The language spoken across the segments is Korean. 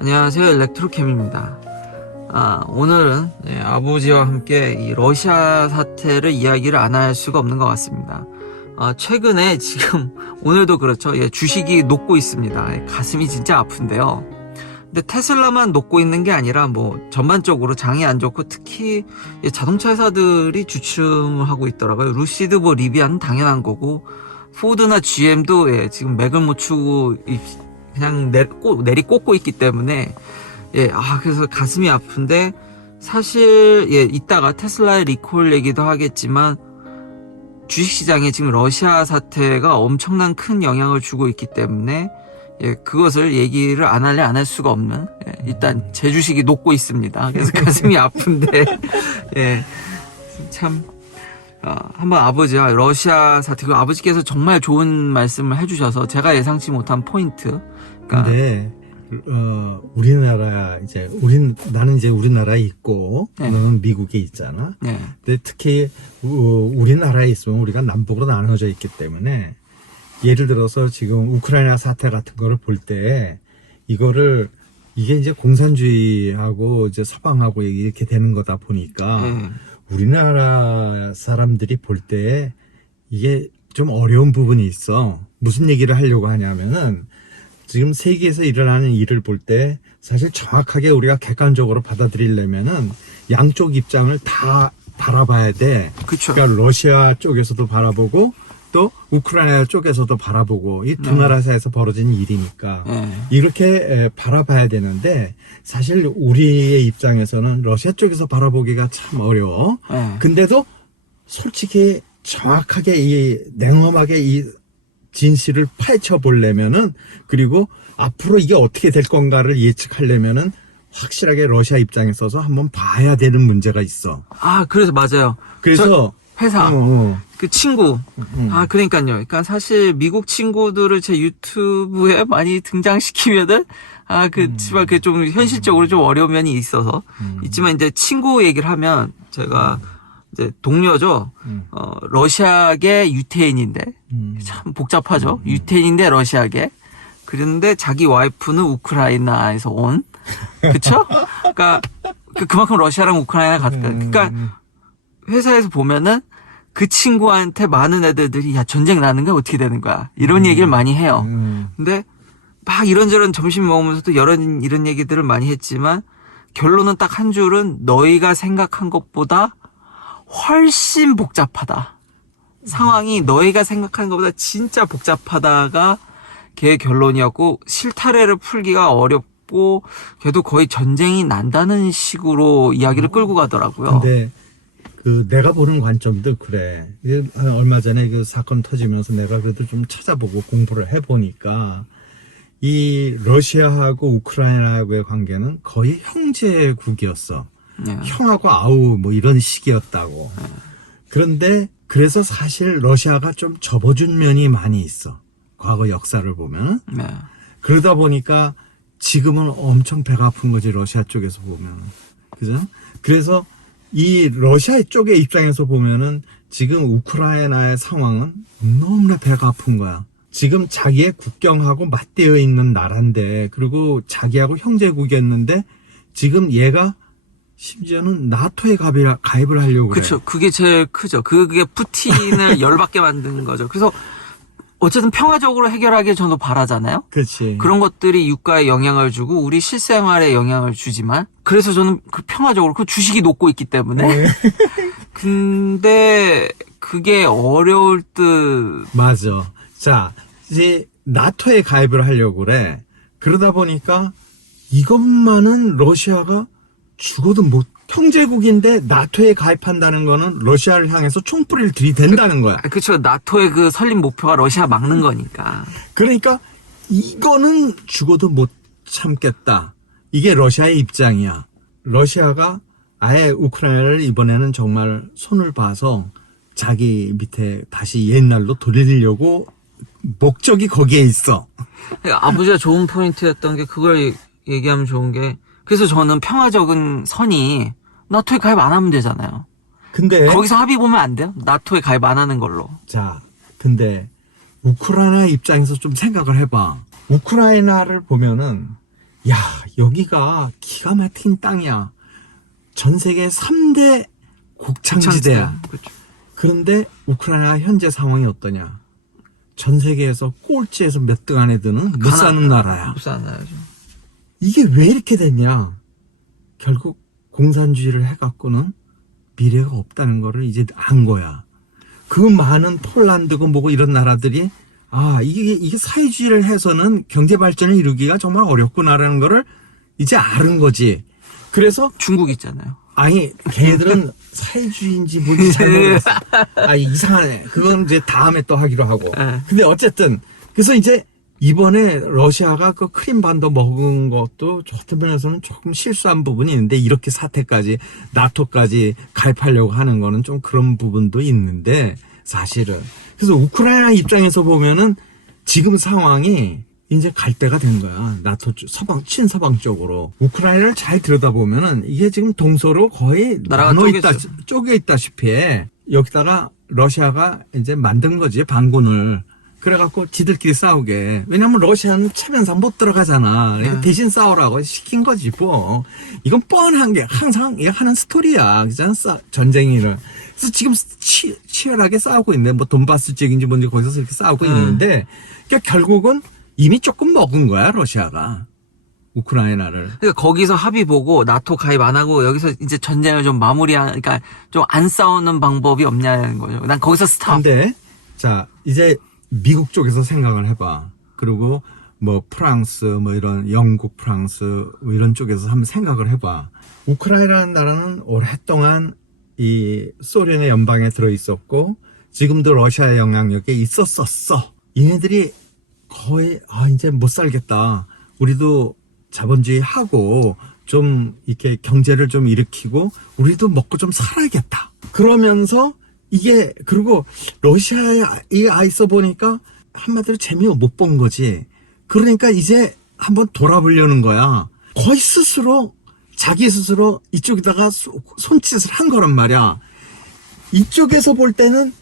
안녕하세요, 일렉트로캠입니다. 오늘은 아버지와 함께 이 러시아 사태를 이야기를 안 할 수가 없는 것 같습니다. 최근에 지금 오늘도 그렇죠. 주식이 녹고 있습니다. 가슴이 진짜 아픈데요. 근데 테슬라만 녹고 있는 게 아니라 뭐 전반적으로 장이 안 좋고 특히 자동차 회사들이 주춤을 하고 있더라고요. 루시드, 리비안은 당연한 거고 포드나 GM도 지금 맥을 못 추고 그냥 내리꽂고 있기 때문에 그래서 가슴이 아픈데 사실 이따가 테슬라의 리콜 얘기도 하겠지만 주식시장에 지금 러시아 사태가 엄청난 큰 영향을 주고 있기 때문에 그것을 얘기를 안 할 수가 없는 일단 제 주식이 녹고 있습니다. 그래서 가슴이 아픈데 참 한번 아버지와 러시아 사태, 아버지께서 정말 좋은 말씀을 해주셔서 제가 예상치 못한 포인트. 근데 우리나라 나는 이제 우리나라에 있고 너는 미국에 있잖아. 근데 특히 우리나라에 있으면 우리가 남북으로 나눠져 있기 때문에 예를 들어서 지금 우크라이나 사태 같은 거를 볼 때 이게 이제 공산주의하고 이제 서방하고 이렇게 되는 거다 보니까 우리나라 사람들이 볼 때 이게 좀 어려운 부분이 있어. 무슨 얘기를 하려고 하냐면은 지금 세계에서 일어나는 일을 볼 때 사실 정확하게 우리가 객관적으로 받아들이려면은 양쪽 입장을 다 바라봐야 돼. 그쵸. 그러니까 러시아 쪽에서도 바라보고 또 우크라이나 쪽에서도 바라보고 이 두 나라 사이에서 벌어진 일이니까 이렇게 바라봐야 되는데 사실 우리의 입장에서는 러시아 쪽에서 바라보기가 참 어려워. 근데도 솔직히 정확하게 냉엄하게 이 진실을 파헤쳐 보려면은 그리고 앞으로 이게 어떻게 될 건가를 예측하려면은 확실하게 러시아 입장에 서서 한번 봐야 되는 문제가 있어. 그래서 맞아요. 그래서 회사 그 친구 그러니까요. 그러니까 사실 미국 친구들을 제 유튜브에 많이 등장시키면은 그치만 그게 좀 현실적으로 좀 어려운 면이 있어서 있지만 이제 친구 얘기를 하면 제가 이제 동료죠. 러시아계 유태인인데 참 복잡하죠. 유태인인데 러시아계. 그런데 자기 와이프는 우크라이나에서 온. 그쵸? 그러니까 그만큼 러시아랑 우크라이나 같다. 그러니까 회사에서 보면은 그 친구한테 많은 애들이 전쟁 나는 게 어떻게 되는 거야 이런 얘기를 많이 해요. 근데 막 이런저런 점심 먹으면서도 이런 얘기들을 많이 했지만 결론은 딱 한 줄은 너희가 생각한 것보다 훨씬 복잡하다. 상황이 너희가 생각하는 것보다 진짜 복잡하다가 걔의 결론이었고 실타래를 풀기가 어렵고 걔도 거의 전쟁이 난다는 식으로 이야기를 끌고 가더라고요. 근데 내가 보는 관점도 그래. 얼마 전에 그 사건 터지면서 내가 그래도 좀 찾아보고 공부를 해보니까 이 러시아하고 우크라이나하고의 관계는 거의 형제국이었어. 형하고 아우 뭐 이런 식이었다고. 그런데 그래서 사실 러시아가 좀 접어준 면이 많이 있어. 과거 역사를 보면. 그러다 보니까 지금은 엄청 배가 아픈 거지 러시아 쪽에서 보면. 그죠? 그래서 이 러시아 쪽의 입장에서 보면은 지금 우크라이나의 상황은 너무나 배가 아픈 거야. 지금 자기의 국경하고 맞대어 있는 나라인데 그리고 자기하고 형제국이었는데 지금 얘가 심지어는 나토에 가입을 하려고 그래. 그렇죠. 그게 제일 크죠. 그게 푸틴을 열받게 만드는 거죠. 그래서 어쨌든 평화적으로 해결하길 저도 바라잖아요. 그렇지. 그런 것들이 유가에 영향을 주고 우리 실생활에 영향을 주지만 그래서 저는 평화적으로 그 주식이 녹고 있기 때문에 근데 그게 어려울 듯. 맞아. 자, 이제 나토에 가입을 하려고 그래. 그러다 보니까 이것만은 러시아가 죽어도 못, 형제국인데 나토에 가입한다는 거는 러시아를 향해서 총뿌리를 들이댄다는 거야. 그렇죠. 나토의 그 설립 목표가 러시아 막는 거니까. 그러니까 이거는 죽어도 못 참겠다. 이게 러시아의 입장이야. 러시아가 아예 우크라이나를 이번에는 정말 손을 봐서 자기 밑에 다시 옛날로 돌리려고 목적이 거기에 있어. 아버지가 좋은 포인트였던 게 그걸 얘기하면 좋은 게 그래서 저는 평화적인 선이 나토에 가입 안 하면 되잖아요. 근데 거기서 합의 보면 안 돼요? 나토에 가입 안 하는 걸로. 자, 근데 우크라이나 입장에서 좀 생각을 해봐. 우크라이나를 보면은 야, 여기가 기가 막힌 땅이야. 전 세계 3대 곡창지대야. 그렇죠. 그런데 우크라이나 현재 상황이 어떠냐? 전 세계에서 꼴찌에서 몇 등 안에 드는 못 사는 나라야. 못 사는 나라죠. 이게 왜 이렇게 됐냐? 결국 공산주의를 해갖고는 미래가 없다는 거를 이제 안 거야. 그 많은 폴란드고 뭐고 이런 나라들이 이게 사회주의를 해서는 경제 발전을 이루기가 정말 어렵구나라는 거를 이제 아는 거지. 그래서 중국 있잖아요. 아니 걔들은 사회주의인지 뭔지 잘 모르겠어. 이상하네. 그건 이제 다음에 또 하기로 하고. 근데 어쨌든 그래서 이제 이번에 러시아가 그 크림반도 먹은 것도 어떤 면에서는 조금 실수한 부분이 있는데 이렇게 사태까지 나토까지 가입하려고 하는 거는 좀 그런 부분도 있는데 사실은 그래서 우크라이나 입장에서 보면은 지금 상황이 이제 갈 때가 된 거야. 나토 서방 친서방 쪽으로 우크라이나를 잘 들여다보면은 이게 지금 동서로 거의 나라가 쪼개 있다시피 해. 여기다가 러시아가 이제 만든 거지 반군을. 그래갖고 지들끼리 싸우게. 왜냐면 러시아는 체면상 못 들어가잖아. 대신 싸우라고 시킨 거지 뭐. 이건 뻔한 게 항상 하는 스토리야. 그잖아 전쟁이를. 그래서 지금 치열하게 싸우고 있네. 뭐 돈바스 지역인지 뭔지 거기서 이렇게 싸우고 있는데 그러니까 결국은 이미 조금 먹은 거야 러시아가. 우크라이나를. 그러니까 거기서 합의 보고 나토 가입 안 하고 여기서 이제 전쟁을 좀 그러니까 좀 안 싸우는 방법이 없냐는 거죠. 난 거기서 스탑. 근데 자 이제 미국 쪽에서 생각을 해봐. 그리고 뭐 프랑스, 뭐 이런 영국, 프랑스 뭐 이런 쪽에서 한번 생각을 해봐. 우크라이나라는 나라는 오랫동안 이 소련의 연방에 들어 있었고 지금도 러시아의 영향력에 있었었어. 얘네들이 거의 이제 못 살겠다. 우리도 자본주의 하고 좀 이렇게 경제를 좀 일으키고 우리도 먹고 좀 살아야겠다. 그러면서 이게 그리고 러시아에 있어 보니까 한마디로 재미を못 본 거지. 그러니까 이제 한번 돌아보려는 거야. 거의 스스로 자기 스스로 이쪽에다가 손짓을 한 거란 말이야. 이쪽에서 볼 때는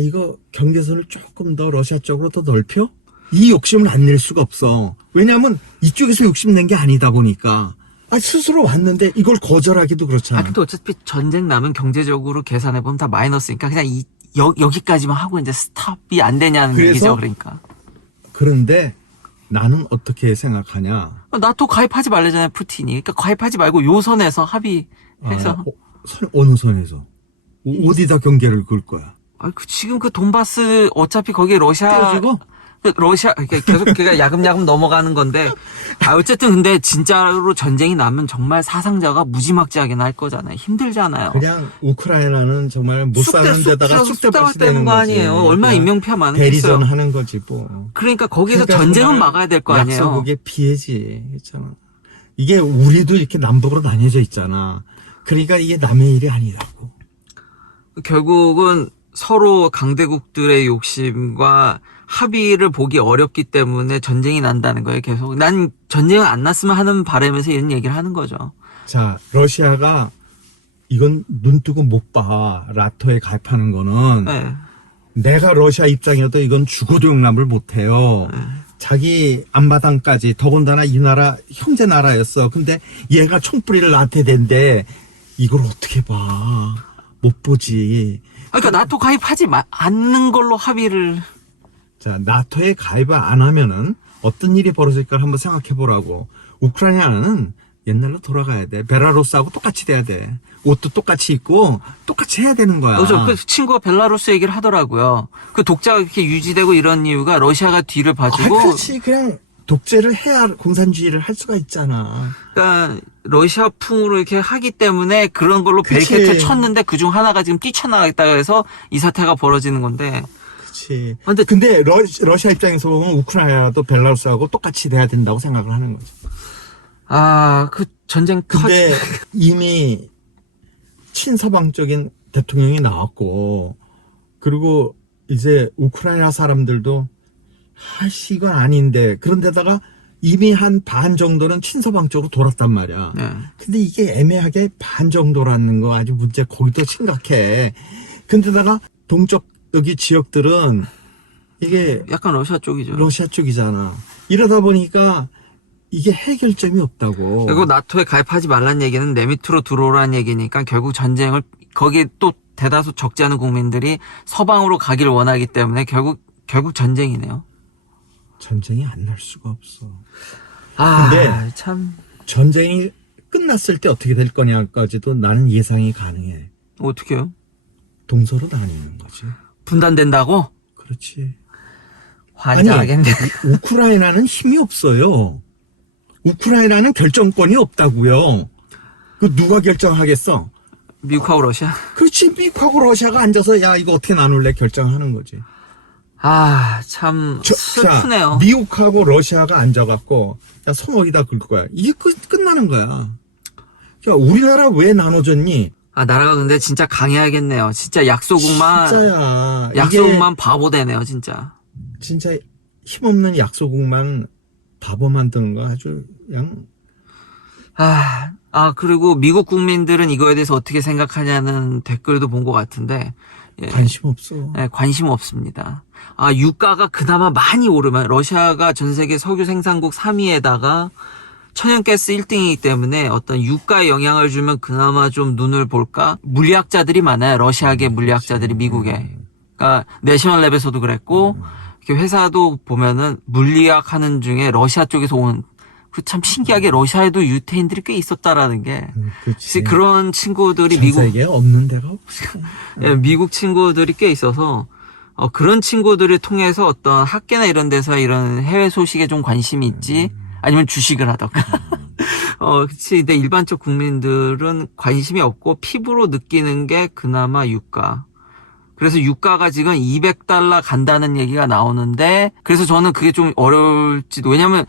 이거 경계선을 조금 더 러시아 쪽으로 더 넓혀? 이 욕심을 안 낼 수가 없어. 왜냐하면 이쪽에서 욕심 낸 게 아니다 보니까. 스스로 왔는데 이걸 거절하기도 그렇잖아. 근데 어차피 전쟁 나면 경제적으로 계산해보면 다 마이너스니까 그냥 여기까지만 하고 이제 스탑이 안 되냐는 얘기죠, 그러니까. 그런데 나는 어떻게 생각하냐. 나토 가입하지 말래잖아요, 푸틴이. 그러니까 가입하지 말고 요 선에서 합의해서. 어느 선에서? 어디다 경계를 그을 거야? 지금 그 돈바스 어차피 거기에 떼어주고? 그러니까 계속 야금야금 넘어가는 건데 어쨌든 근데 진짜로 전쟁이 나면 정말 사상자가 무지막지하게 날 거잖아요. 힘들잖아요. 그냥 우크라이나는 정말 못 사는 데다가 쑥대밭이 되는 거 거지. 아니에요. 얼마나 인명피해 많겠어요. 대리전 하는 거지 뭐. 그러니까 거기서 그러니까 전쟁은 막아야 될 거 아니에요. 약소국의 피해지. 있잖아. 이게 우리도 이렇게 남북으로 나뉘어져 있잖아. 그러니까 이게 남의 일이 아니라고. 결국은 서로 강대국들의 욕심과 합의를 보기 어렵기 때문에 전쟁이 난다는 거예요, 계속. 난 전쟁은 안 났으면 하는 바람에서 이런 얘기를 하는 거죠. 자, 러시아가 이건 눈 뜨고 못 봐. 나토에 가입하는 거는. 네. 내가 러시아 입장이어도 이건 죽어도 용납을 못 해요. 자기 앞마당까지, 더군다나 이 나라 형제 나라였어. 근데 얘가 총뿌리를 나한테 댄데 이걸 어떻게 봐. 못 보지. 그러니까 나토 가입하지 않는 걸로 합의를. 자, 나토에 가입을 안 하면은 어떤 일이 벌어질까 한번 생각해 보라고. 우크라이나는 옛날로 돌아가야 돼. 벨라루스하고 똑같이 돼야 돼. 옷도 똑같이 입고 똑같이 해야 되는 거야. 그렇죠. 그 친구가 벨라루스 얘기를 하더라고요. 그 독자가 이렇게 유지되고 이런 이유가 러시아가 뒤를 봐주고. 그렇지. 그냥 독재를 해야 공산주의를 할 수가 있잖아. 그러니까 러시아풍으로 이렇게 하기 때문에 그런 걸로 베리케이트를 쳤는데 그중 하나가 지금 뛰쳐나가겠다고 해서 이 사태가 벌어지는 건데. 그렇지. 근데 러시아 입장에서 보면 우크라이나도 벨라루스하고 똑같이 돼야 된다고 생각을 하는 거죠. 그 전쟁 근데 이미 친서방적인 대통령이 나왔고, 그리고 이제 우크라이나 사람들도 이건 아닌데, 그런데다가 이미 한 반 정도는 친서방 쪽으로 돌았단 말이야. 네. 근데 이게 애매하게 반 정도라는 거 아주 문제 거기도 심각해. 근데다가 동쪽 여기 지역들은 이게 약간 러시아 쪽이죠. 러시아 쪽이잖아. 이러다 보니까 이게 해결점이 없다고. 그리고 나토에 가입하지 말란 얘기는 내 밑으로 들어오라는 얘기니까 결국 전쟁을 거기에 또 대다수 적지 않은 국민들이 서방으로 가기를 원하기 때문에 결국 전쟁이네요. 전쟁이 안 날 수가 없어. 아, 근데 참 전쟁이 끝났을 때 어떻게 될 거냐까지도 나는 예상이 가능해. 어떻게요? 동서로 나뉘는 거지. 분단된다고? 그렇지. 환장하겠네. 아니, 우크라이나는 힘이 없어요. 우크라이나는 결정권이 없다고요. 그 누가 결정하겠어? 미국하고 러시아. 그렇지. 미국하고 러시아가 앉아서 야 이거 어떻게 나눌래 결정하는 거지. 아, 참 슬프네요. 자, 미국하고 러시아가 앉아갖고 야 손어디다 긁을 거야. 이게 끝나는 거야. 자, 우리나라 왜 나눠졌니? 아, 나라가 근데 진짜 강해야겠네요. 진짜 약소국만 진짜야. 약소국만 바보 되네요, 진짜. 진짜 힘없는 약소국만 바보 만드는 거 아주 그냥. 그리고 미국 국민들은 이거에 대해서 어떻게 생각하냐는 댓글도 본 것 같은데, 예, 관심 없어. 예, 관심 없습니다. 유가가 그나마 많이 오르면, 러시아가 전 세계 석유 생산국 3위에다가 천연가스 1등이기 때문에 어떤 유가에 영향을 주면 그나마 좀 눈을 볼까? 물리학자들이 많아요. 러시아계 물리학자들이 미국에. 그러니까 내셔널랩에서도 그랬고, 이렇게 회사도 보면은 물리학 하는 중에 러시아 쪽에서 온, 참 신기하게 러시아에도 유태인들이 꽤 있었다라는 게. 그렇지. 그런 친구들이 전 세계에 없는 데가 없어. 예, 미국 친구들이 꽤 있어서, 그런 친구들을 통해서 어떤 학계나 이런 데서 이런 해외 소식에 좀 관심이 있지, 아니면 주식을 하던가. 그치. 근데 일반적 국민들은 관심이 없고 피부로 느끼는 게 그나마 유가. 그래서 유가가 지금 $200 간다는 얘기가 나오는데, 그래서 저는 그게 좀 어려울지도, 왜냐면,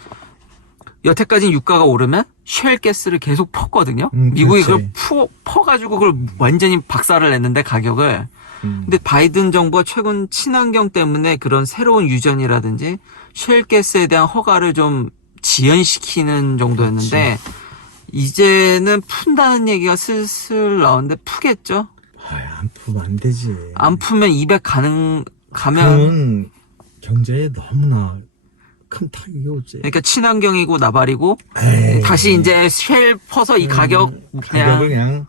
여태까지 유가가 오르면 쉘가스를 계속 펐거든요. 미국이 그렇지. 그걸 퍼가지고 그걸 완전히 박살을 냈는데 가격을. 근데 바이든 정부가 최근 친환경 때문에 그런 새로운 유전이라든지 쉘가스에 대한 허가를 좀 지연시키는 정도였는데, 이제는 푼다는 얘기가 슬슬 나오는데 푸겠죠? 안 풀면 안 되지. 안 풀면 200 가면. 그러면 경제에 너무나 큰 타격이 오지. 그러니까 친환경이고 나발이고, 에이. 다시 이제 쉘 퍼서 이 가격을 그냥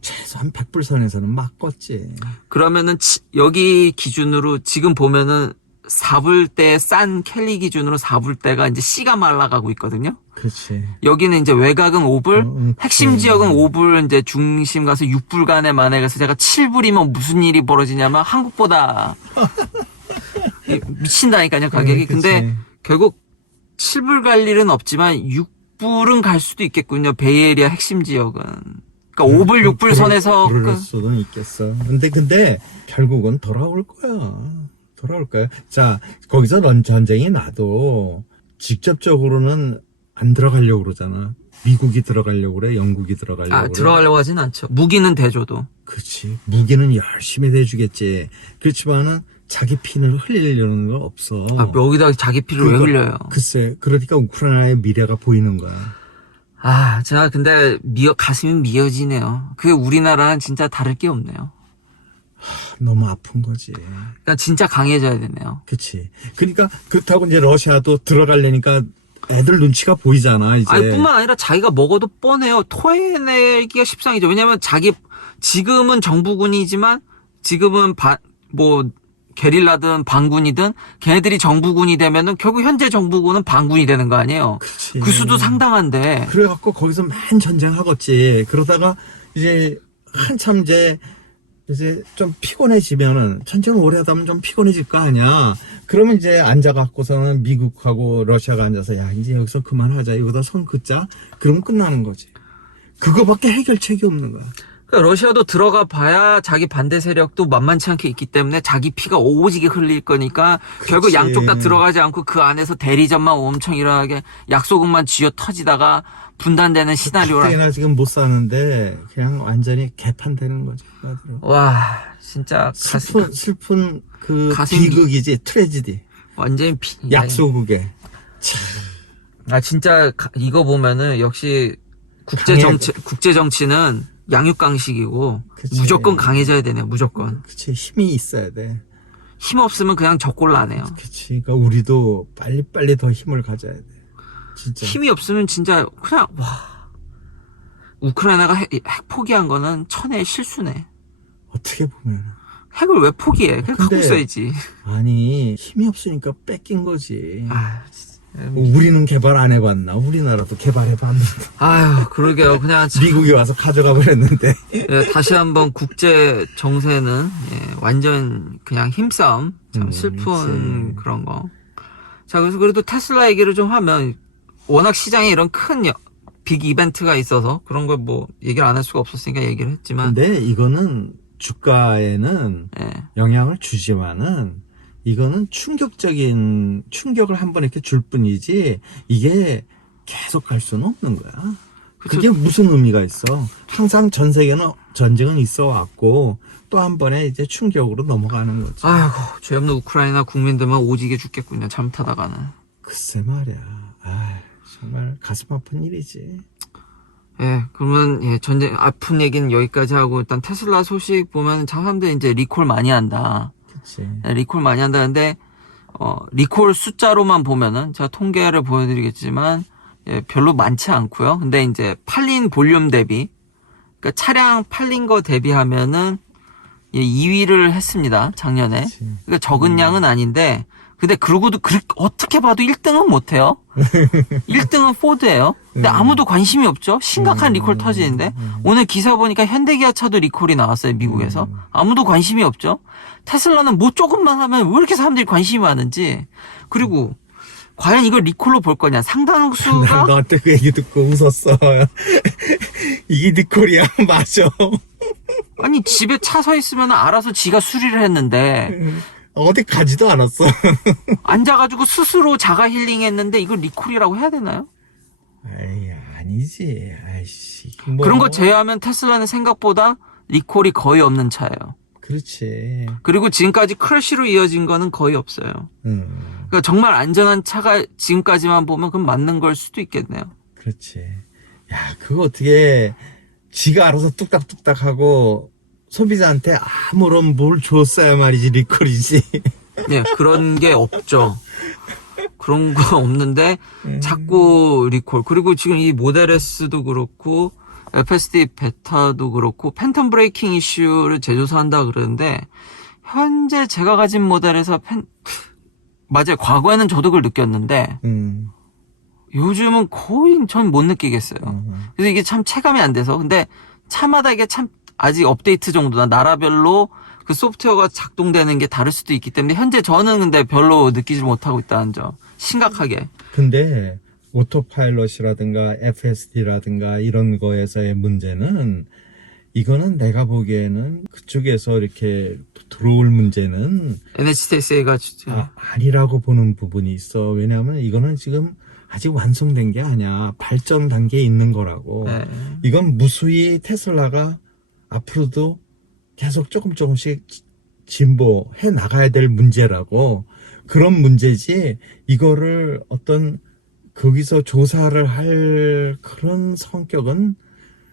최소한 100불 선에서는 막 껐지. 그러면은 여기 기준으로 지금 보면은 4불대 싼 켈리 기준으로 4불대가 이제 C가 말라가고 있거든요. 그렇지. 여기는 이제 외곽은 5불, 핵심 그래. 지역은 5불, 이제 중심 가서 6불간에 만에 가서 제가 7불이면 무슨 일이 벌어지냐면 한국보다 미친다니까요, 가격이. 그치. 근데 결국 7불 갈 일은 없지만 6불은 갈 수도 있겠군요. 베이에리아 핵심 지역은. 그러니까 5불, 6불 선에서 그럴 수도 있겠어. 근데 결국은 돌아올 거야. 돌아올 거야. 자, 거기서 전쟁이 나도 직접적으로는 안 들어가려고 그러잖아. 미국이 들어가려고 그래. 영국이 들어가려고 그래. 들어가려고 하진 않죠. 무기는 대줘도. 그렇지. 무기는 열심히 대주겠지. 그렇지만은 자기 피를 흘리려는 거 없어. 여기다 자기 피를 왜 흘려요? 글쎄, 그러니까 우크라이나의 미래가 보이는 거야. 제가 근데 가슴이 미어지네요. 그게 우리나라는 진짜 다를 게 없네요. 너무 아픈 거지. 그러니까 진짜 강해져야 되네요. 그치. 그러니까 그렇다고 이제 러시아도 들어가려니까 애들 눈치가 보이잖아, 이제. 뿐만 아니라 자기가 먹어도 뻔해요. 토해내기가 십상이죠. 왜냐면 지금은 정부군이지만 지금은 게릴라든 반군이든 걔네들이 정부군이 되면은 결국 현재 정부군은 반군이 되는 거 아니에요. 그치. 그 수도 상당한데. 그래갖고 거기서 많이 전쟁하겠지. 그러다가 이제 한참 이제 좀 피곤해지면은 전쟁을 오래 하다 보면 좀 피곤해질 거 아니야. 그러면 이제 앉아갖고서는 미국하고 러시아가 앉아서 야 이제 여기서 그만하자. 이거다 손 긋자. 그러면 끝나는 거지. 그거밖에 해결책이 없는 거야. 그러니까 러시아도 들어가 봐야 자기 반대 세력도 만만치 않게 있기 때문에 자기 피가 오지게 흘릴 거니까 결국 그치. 양쪽 다 들어가지 않고 그 안에서 대리전만 엄청 일어나게 약소국만 쥐어 터지다가 분단되는 시나리오라. 가뜩이나 지금 못 사는데 그냥 완전히 개판되는 거지. 와, 진짜 슬픈 그 가슴이- 비극이지. 트레지디. 완전히 약소국에. 진짜 이거 보면은 역시 국제 정치는 양육강식이고 그치. 무조건 강해져야 되네요. 무조건. 그치. 힘이 있어야 돼. 힘 없으면 그냥 적골 나네요. 그치. 그러니까 우리도 빨리빨리 더 힘을 가져야 돼. 진짜. 힘이 없으면 진짜 그냥 와 우크라이나가 핵 포기한 거는 천혜의 실수네. 어떻게 보면. 핵을 왜 포기해? 그냥 갖고 근데- 있어야지. 아니, 힘이 없으니까 뺏긴 거지. 아, 진짜. 우리는 개발 안 해봤나? 우리나라도 개발해봤는데. 아유, 그러게요. 그냥 참, 미국이 와서 가져가 버렸는데. 예, 다시 한번 국제 정세는 완전 그냥 힘싸움. 참 슬픈 그치. 그런 거. 자, 그래서 그래도 테슬라 얘기를 좀 하면 워낙 시장에 이런 큰 빅 이벤트가 있어서 그런 걸 뭐 얘기를 안 할 수가 없었으니까 얘기를 했지만. 근데 이거는 주가에는 예. 영향을 주지만은 이거는 충격적인 충격을 한번 이렇게 줄 뿐이지 이게 계속 갈 수는 없는 거야. 그쵸. 그게 무슨 의미가 있어? 항상 전 세계는 전쟁은 있어 왔고 또 한 번에 이제 충격으로 넘어가는 거지. 아이고, 죄 없는 우크라이나 국민들만 오지게 죽겠군요. 잘못하다가는. 글쎄 말이야. 아, 정말 가슴 아픈 일이지. 예, 그러면, 전쟁, 아픈 얘기는 여기까지 하고, 일단 테슬라 소식 보면, 사람들 이제 리콜 많이 한다. 그치. 리콜 많이 한다는데, 리콜 숫자로만 보면은, 제가 통계를 보여드리겠지만, 별로 많지 않고요. 근데 이제 팔린 볼륨 대비, 그러니까 차량 팔린 거 대비하면은, 2위를 했습니다. 작년에. 그치. 그러니까 적은 양은 아닌데, 근데 그러고도 어떻게 봐도 1등은 못해요. 1등은 포드예요. 근데 아무도 관심이 없죠. 심각한 리콜 터지는데 오늘 기사 보니까 현대기아차도 리콜이 나왔어요. 미국에서. 아무도 관심이 없죠. 테슬라는 뭐 조금만 하면 왜 이렇게 사람들이 관심이 많은지. 그리고 과연 이걸 리콜로 볼 거냐. 난 상당수가 너한테 그 얘기 듣고 웃었어. 이게 니콜이야. 맞아. 아니 집에 차 서 있으면 알아서 지가 수리를 했는데 어디 가지도 않았어. 앉아가지고 스스로 자가 힐링했는데 이걸 리콜이라고 해야 되나요? 아이, 아니지. 아이씨. 뭐. 그런 거 제외하면 테슬라는 생각보다 리콜이 거의 없는 차예요. 그렇지. 그리고 지금까지 크래쉬로 이어진 거는 거의 없어요. 그러니까 정말 안전한 차가 지금까지만 보면 그럼 맞는 걸 수도 있겠네요. 그렇지. 야, 그거 어떻게, 지가 알아서 뚝딱뚝딱 하고, 소비자한테 아무런 뭘 줬어야 말이지, 리콜이지. 네, 그런 게 없죠. 그런 거 없는데 자꾸 리콜. 그리고 지금 이 모델 S도 그렇고 FSD 베타도 그렇고 팬텀 브레이킹 이슈를 재조사한다 그러는데 현재 제가 가진 모델에서 맞아요. 과거에는 저도 그걸 느꼈는데 요즘은 거의 전 못 느끼겠어요. 그래서 이게 참 체감이 안 돼서. 근데 차마다 이게 참 아직 업데이트 정도나 나라별로 그 소프트웨어가 작동되는 게 다를 수도 있기 때문에 현재 저는 근데 별로 느끼지 못하고 있다는 점. 심각하게. 근데, 오토파일럿이라든가 FSD라든가 이런 거에서의 문제는, 이거는 내가 보기에는 그쪽에서 이렇게 들어올 문제는 NHTSA가 아니라고 보는 부분이 있어. 왜냐하면 이거는 지금 아직 완성된 게 아니야. 발전 단계에 있는 거라고. 네. 이건 무수히 테슬라가 앞으로도 계속 조금씩 진보해 나가야 될 문제라고. 그런 문제지 이거를 어떤 거기서 조사를 할 그런 성격은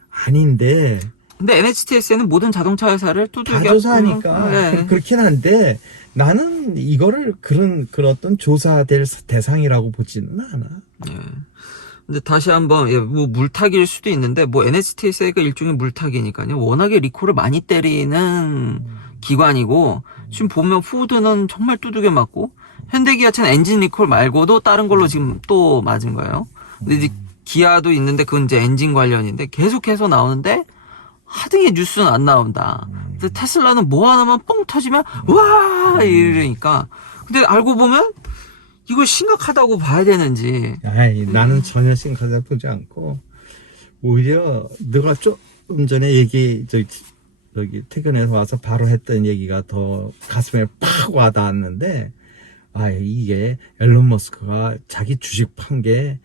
아닌데. 근데 NHTSA는 모든 자동차 회사를 다 두들겨 조사하니까 네. 그렇긴 한데 나는 이거를 그런 어떤 조사될 대상이라고 보지는 않아. 예. 근데 다시 한번 뭐 물타기일 수도 있는데 뭐 NHTSA가 일종의 물타기니까요. 워낙에 리콜을 많이 때리는 기관이고 지금 보면 포드는 정말 두들겨 맞고 현대기아차는 엔진 리콜 말고도 다른 걸로 지금 또 맞은 거예요. 근데 이제 기아도 있는데 그건 이제 엔진 관련인데 계속해서 나오는데 하등의 뉴스는 안 나온다. 근데 테슬라는 뭐 하나만 뻥 터지면 와 이러니까. 근데 알고 보면 이거 심각하다고 봐야 되는지. 아이, 나는 전혀 심각하다 보지 않고 오히려 너가 조금 전에 여기 퇴근해서 와서 바로 했던 얘기가 더 가슴에 팍 와닿았는데 이게 앨런 머스크가 자기 주식 판 게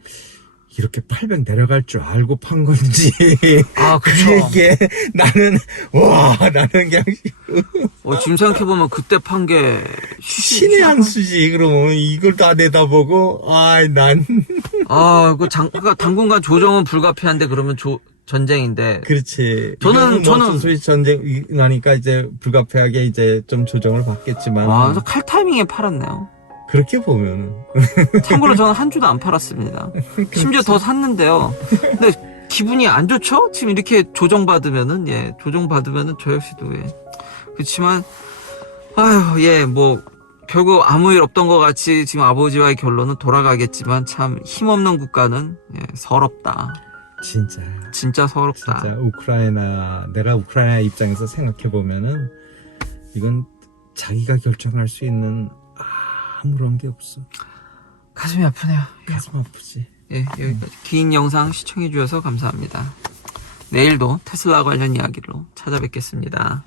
이렇게 800 내려갈 줄 알고 판 건지. 그쵸. 그게 나는 그냥 지금 생각해보면 그때 판 게 신의 한 수지. 그러면 이걸 다 내다보고 그러니까 당분간 조정은 불가피한데 그러면 전쟁인데. 그렇지. 저는 소위 전쟁 나니까 이제 불가피하게 이제 좀 조정을 받겠지만. 그래서 칼 타이밍에 팔았네요. 그렇게 보면은 참고로 저는 한 주도 안 팔았습니다. 심지어 더 샀는데요. 근데 기분이 안 좋죠? 지금 이렇게 조정받으면은, 예, 조정받으면은 저 역시도, 예. 그렇지만, 아유, 예, 뭐, 결국 아무 일 없던 것 같이 지금 아버지와의 결론은 돌아가겠지만 참 힘없는 국가는, 예, 서럽다. 진짜 진짜 서럽다. 진짜 내가 우크라이나 입장에서 생각해 보면은 이건 자기가 결정할 수 있는 아무런 게 없어. 가슴이 아프네요. 가슴 아프지. 예, 여기까지. 긴 영상 시청해주셔서 감사합니다. 내일도 테슬라 관련 이야기로 찾아뵙겠습니다.